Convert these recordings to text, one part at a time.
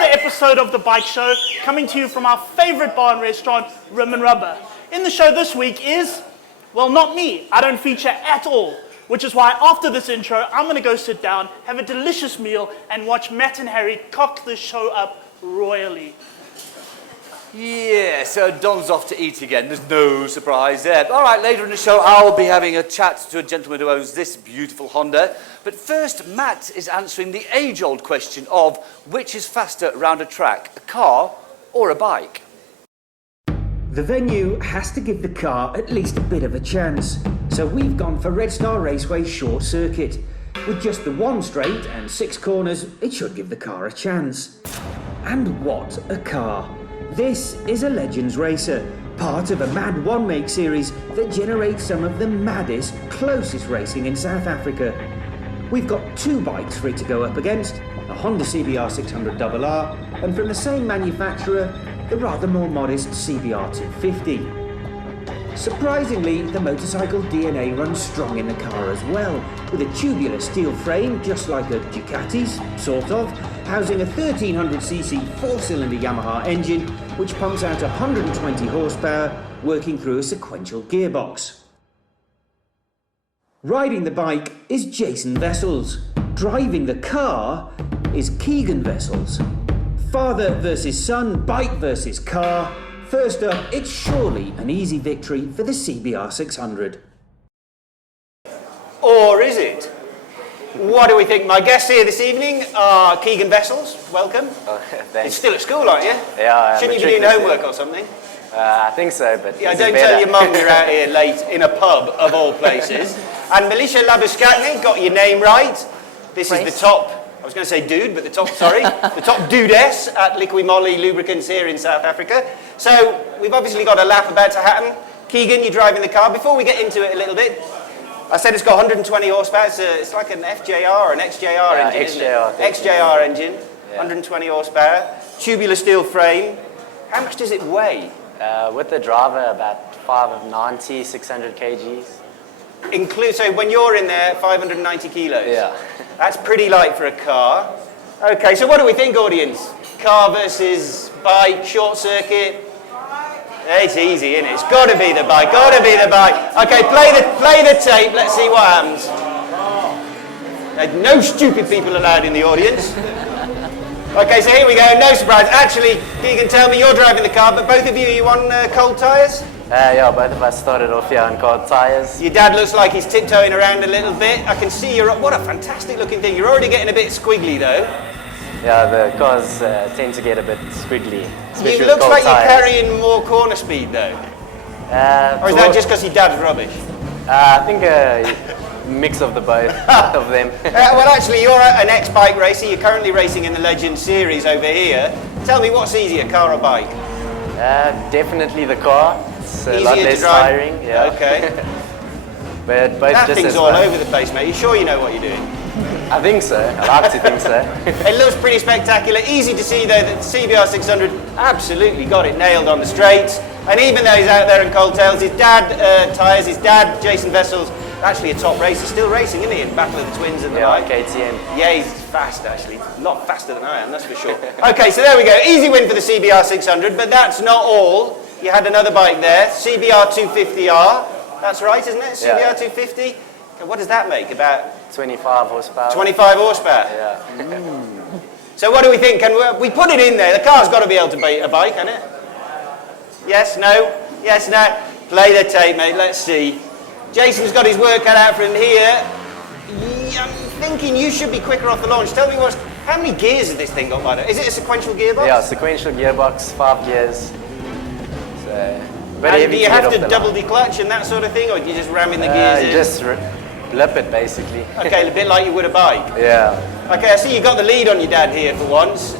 another episode of The Bike Show, coming to you from our favorite bar and restaurant, Rim and Rubber. In the show this week is, well, not me. I don't feature at all, which is why after this intro, I'm going to go sit down, have a delicious meal, and watch Matt and Harry cock the show up royally. Yeah, so Don's off to eat again. There's no surprise there. All right, later in the show, I'll be having a chat to a gentleman who owns this beautiful Honda. But first, Matt is answering the age-old question of which is faster around a track, a car or a bike? The venue has to give the car at least a bit of a chance. So we've gone for Red Star Raceway Short Circuit. With just the one straight and 6 corners, it should give the car a chance. And what a car! This is a Legends Racer, part of a Mad One Make series that generates some of the maddest, closest racing in South Africa. We've got 2 bikes for it to go up against, a Honda CBR 600RR, and from the same manufacturer, the rather more modest CBR 250. Surprisingly, the motorcycle DNA runs strong in the car as well, with a tubular steel frame just like a Ducati's, sort of, housing a 1300cc 4-cylinder Yamaha engine which pumps out 120 horsepower, working through a sequential gearbox. Riding the bike is Jason Vessels. Driving the car is Keegan Vessels. Father versus son, bike versus car. First up, it's surely an easy victory for the CBR 600. Or is it? What do we think? My guests here this evening are Keegan Vessels. Welcome. Oh, thanks. You're still at school, aren't you? Yeah, Shouldn't you be doing homework or something? I think so, but Yeah, don't tell your mum you're out here late in a pub, of all places. And Militia Labuscatney, got your name right. This is the top, I was going to say dude, but the top dudess at Liqui Moly Lubricants here in South Africa. So, we've obviously got a lap about to happen. Keegan, you're driving the car. Before we get into it a little bit, I said it's got 120 horsepower. It's like an FJR or an XJR engine, isn't it? XJR engine, 120 horsepower, tubular steel frame. How much does it weigh? with the driver, about 590, 600 kgs. So when you're in there, 590 kilos? Yeah. That's pretty light for a car. Okay, so what do we think, audience? Car versus bike, short circuit? It's easy, isn't it? It's got to be the bike, got to be the bike. Okay, play the tape, let's see what happens. No stupid people allowed in the audience. Okay, so here we go, no surprise. Actually, Keegan, tell me, you're driving the car, but both of you on cold tyres? Yeah, both of us started off here on cold tyres. Your dad looks like he's tiptoeing around a little bit. I can see what a fantastic looking thing. You're already getting a bit squiggly though. Yeah, the cars tend to get a bit squiggly, especially It with looks cold like tyres. you're carrying more corner speed though. Or is that just because your dad's rubbish? I think a mix of the both of them. Well, actually, you're an ex-bike racer. You're currently racing in the Legend Series over here. Tell me, what's easier, car or bike? Definitely the car. It's a Easier lot to less drive? tiring. Yeah. Okay. But both That just thing's as all fun. over the place, mate. You sure you know what you're doing? I think so. I like to think so. It looks pretty spectacular. Easy to see, though, that the CBR 600 absolutely got it nailed on the straights. And even though he's out there in cold tails, his dad, his dad, Jason Vessels, actually a top racer, still racing, isn't he, in Battle of the Twins and the like? KTM. Yeah, he's fast, actually. A lot faster than I am, that's for sure. Okay, so there we go. Easy win for the CBR 600, but that's not all. You had another bike there, CBR 250R. That's right, isn't it? CBR Yeah. 250. Okay, what does that make? About 25 horsepower. 25 horsepower. Yeah. So what do we think? Can we put it in there? The car's got to be able to beat a bike, hasn't it? Yes, no? Yes, no? Play the tape, mate. Let's see. Jason's got his work cut out for him here. I'm thinking you should be quicker off the launch. Tell me how many gears has this thing got, by the way? Is it a sequential gearbox? Yeah, sequential gearbox, 5 gears. So, very And heavy do you to have get to off the double line. declutch and that sort of thing, or do you just ram in the gears in? Just blip it, basically. Okay, a bit like you would a bike. Yeah. Okay, I see you got the lead on your dad here for once.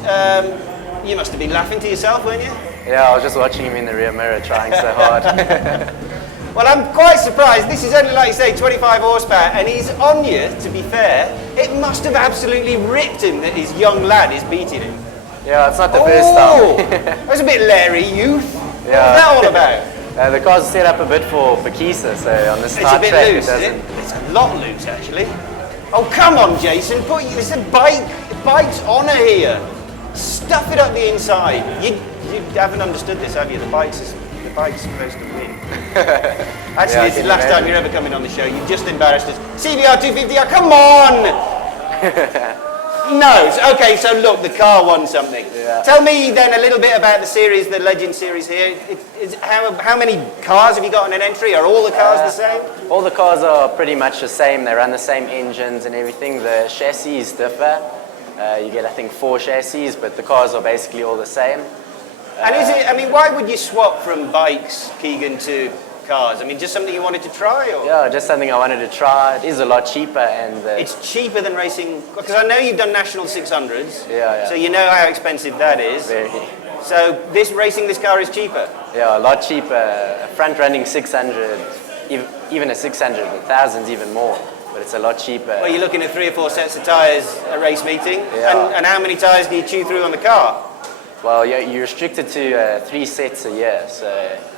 You must have been laughing to yourself, weren't you? Yeah, I was just watching him in the rear mirror trying so hard. Well, I'm quite surprised. This is only, like you say, 25 horsepower, and he's on you, to be fair. It must have absolutely ripped him that his young lad is beating him. Yeah, it's not the first time. That was a bit Larry youth. Yeah. What was that all about? The car's set up a bit for Kisa, so on the It's a start bit track loose, it is it? doesn't. It's a lot loose, actually. Oh, come on, Jason. It's a bike's honour here. Stop stuff it up the inside. You haven't understood this, have you? The bike's supposed to win. Actually, Yeah, it's the last time you're ever coming on the show. You've just embarrassed us. CBR 250R, come on! No. Okay, so look, the car won something. Yeah. Tell me then a little bit about the series, the Legend series here. How many cars have you got on an entry? Are all the cars the same? All the cars are pretty much the same. They run the same engines and everything. The chassis differ. You get, I think, 4 chassis, but the cars are basically all the same. And is it, I mean, why would you swap from bikes, Keegan, to cars? I mean, just something you wanted to try? Or? Yeah, just something I wanted to try. It is a lot cheaper and... It's cheaper than racing, because I know you've done National 600s, Yeah. so you know how expensive that is. Very. So racing this car is cheaper? Yeah, a lot cheaper. A front-running 600, even a 600, 1,000's even more, but it's a lot cheaper. Well, you're looking at 3 or 4 sets of tyres a race meeting, Yeah. and how many tyres do you chew through on the car? Well, you're restricted to 3 sets a year, so...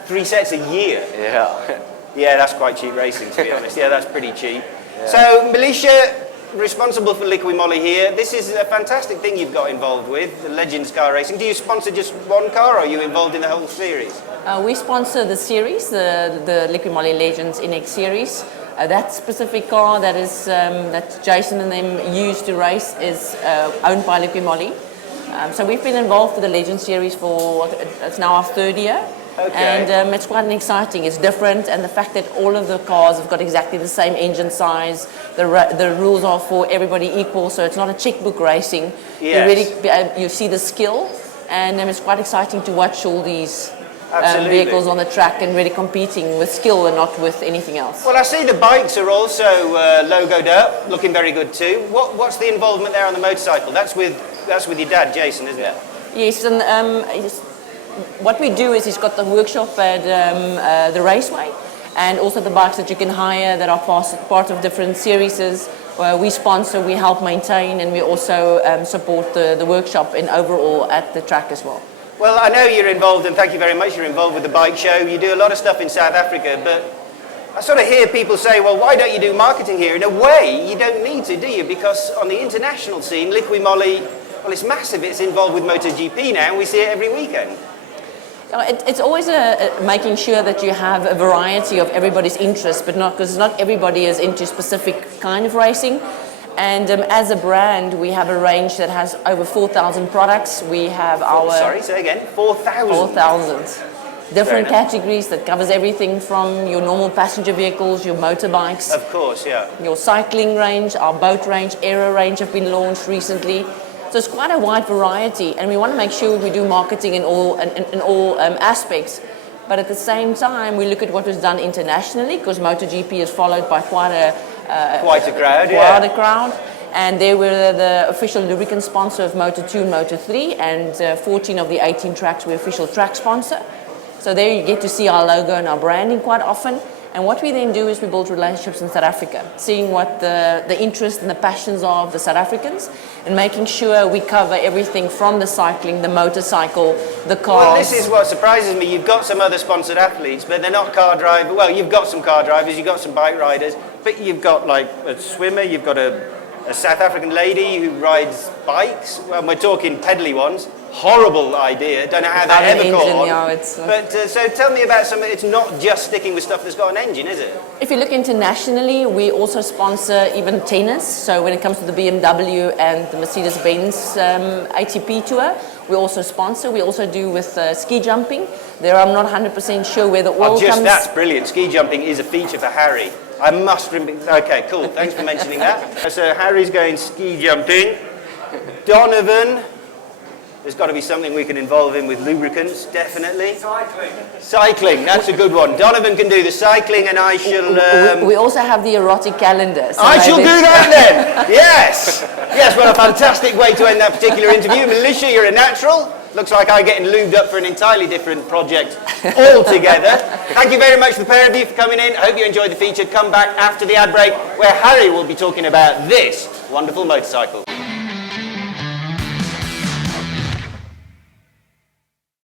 3 sets a year? Yeah. Yeah, that's quite cheap racing, to be honest. Yeah, that's pretty cheap. Yeah. So, Militia, responsible for Liqui Moly here. This is a fantastic thing you've got involved with, the Legends car racing. Do you sponsor just one car, or are you involved in the whole series? We sponsor the series, the Liqui Moly Legends NX series. That specific car that is that Jason and them use to race is owned by Liqui Moly. So we've been involved with the Legends series for, it's now our 3rd year. Okay. And it's quite exciting. It's different, and the fact that all of the cars have got exactly the same engine size, the rules are for everybody equal, so it's not a checkbook racing. Yes. You really you see the skill, and it's quite exciting to watch all these vehicles on the track and really competing with skill and not with anything else. Well, I see the bikes are also logoed up, looking very good too. What's the involvement there on the motorcycle? That's with your dad, Jason, isn't it? Yes, and what we do is he's got the workshop at the raceway, and also the bikes that you can hire that are part of different series. We sponsor, we help maintain, and we also support the workshop in overall at the track as well. Well, I know you're involved, and thank you very much, you're involved with the bike show. You do a lot of stuff in South Africa, but I sort of hear people say, well, why don't you do marketing here? In a way, you don't need to, do you? Because on the international scene, Liqui Moly, well, it's massive. It's involved with MotoGP now, and we see it every weekend. It's always making sure that you have a variety of everybody's interests, but because not everybody is into specific kind of racing. And as a brand, we have a range that has over 4,000 products. We have our... Sorry, say again, 4,000? 4,000. Different categories that covers everything from your normal passenger vehicles, your motorbikes. Of course, yeah. Your cycling range, our boat range, aero range have been launched recently. So it's quite a wide variety, and we want to make sure we do marketing in all aspects. But at the same time, we look at what was done internationally, because MotoGP is followed by quite a crowd. And they were the official lubricant sponsor of Moto2 and Moto3, and 14 of the 18 tracks were official track sponsor. So there you get to see our logo and our branding quite often. And what we then do is we build relationships in South Africa, seeing what the interest and the passions are of the South Africans, and making sure we cover everything from the cycling, the motorcycle, the cars. Well, this is what surprises me. You've got some other sponsored athletes, but they're not car drivers. Well, you've got some car drivers, you've got some bike riders, but you've got like a swimmer, you've got a South African lady who rides bikes. Well, we're talking pedally ones. Horrible idea. Don't know how that ever got on. Yeah, but so tell me about some. It's not just sticking with stuff that's got an engine, is it? If you look internationally, we also sponsor even tennis. So when it comes to the BMW and the Mercedes-Benz ATP Tour, we also sponsor. We also do with ski jumping. There, I'm not 100% sure where the oil comes. That's brilliant. Ski jumping is a feature for Harry. I must remember. Okay, cool. Thanks for mentioning that. So Harry's going ski jumping. Donovan. There's got to be something we can involve him with lubricants, definitely. Cycling, that's a good one. Donovan can do the cycling, and I shall... We also have the erotic calendar. So I shall do that then! Yes! Yes, well, a fantastic way to end that particular interview. Militia, you're a natural. Looks like I'm getting lubed up for an entirely different project altogether. Thank you very much, the pair of you, for coming in. I hope you enjoyed the feature. Come back after the ad break, where Harry will be talking about this wonderful motorcycle.